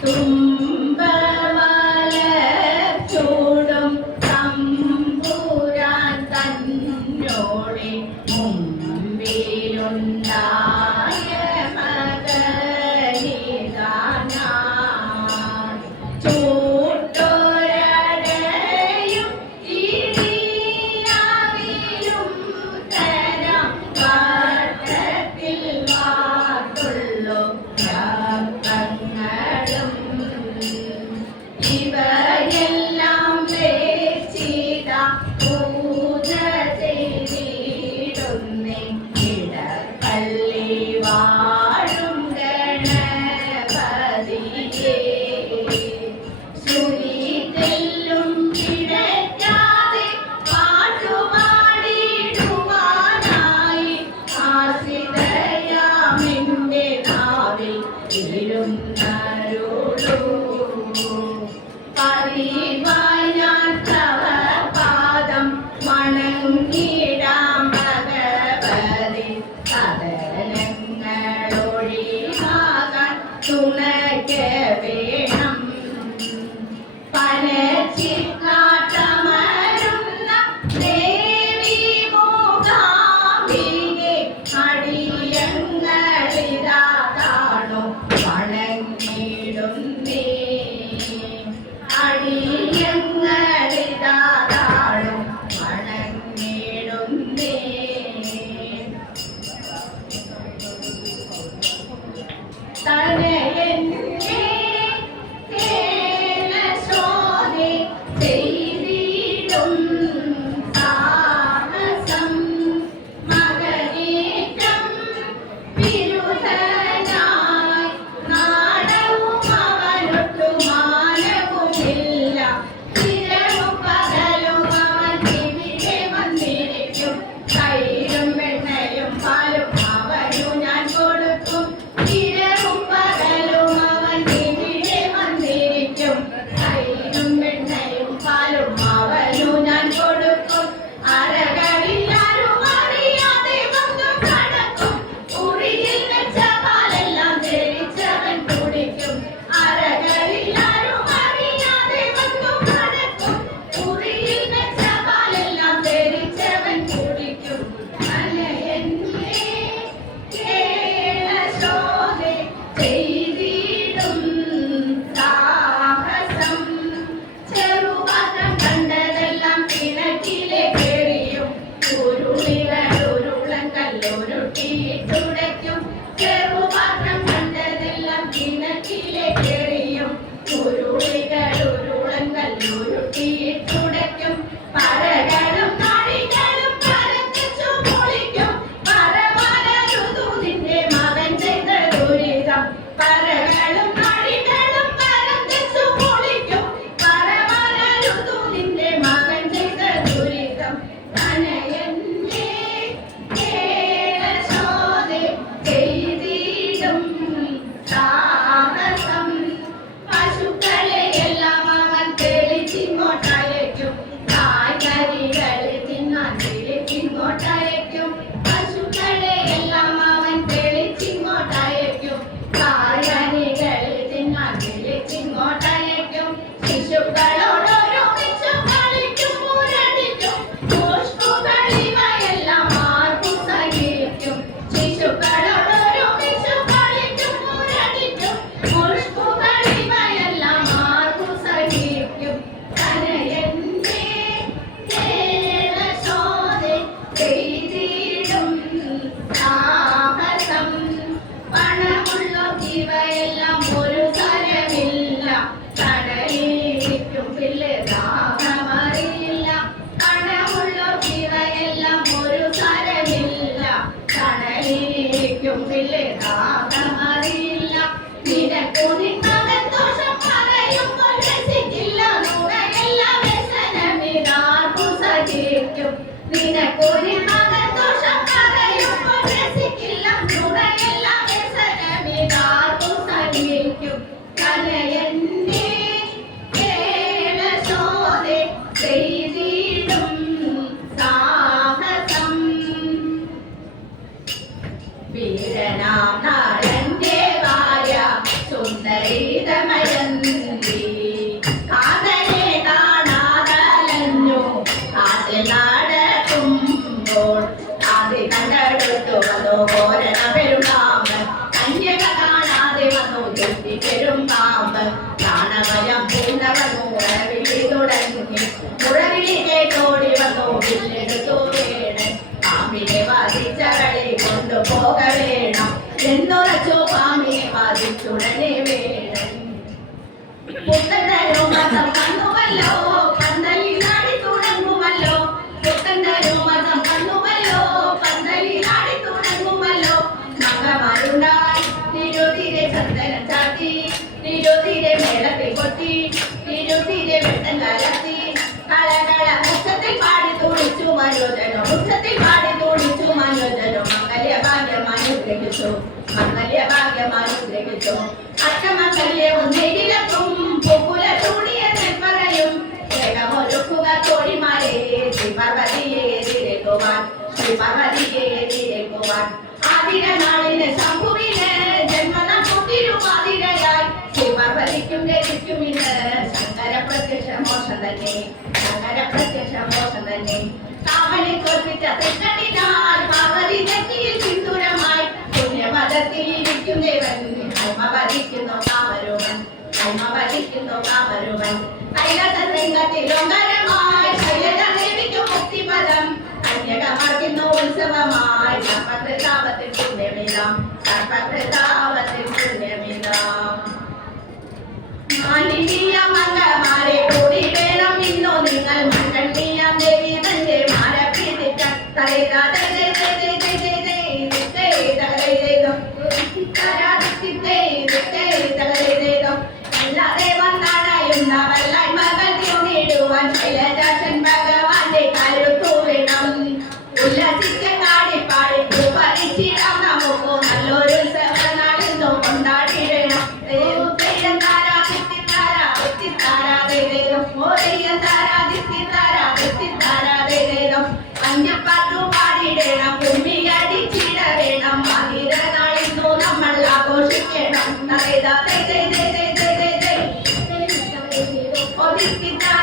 Tum. കടലിരിക്കും പിള്ളേ ദാഹമറിയില്ല നിനക്കു നിന്നകൻ ദോഷം പകലികെ തിരക്കുവാൻ ആതിര നാളിന് ശംഭുവിന് ജന്മനം കൊണ്ടിരും ആതിരയായി ശിവപതിക്കും രചിക്കുമിന് ശങ്കര പ്രത്യക്ഷ മോശം തന്നെ ശങ്കര പ്രത്യക്ഷ മോശം തന്നെ കാമനെ തോൽപ്പിച്ച apretaba, te Odisita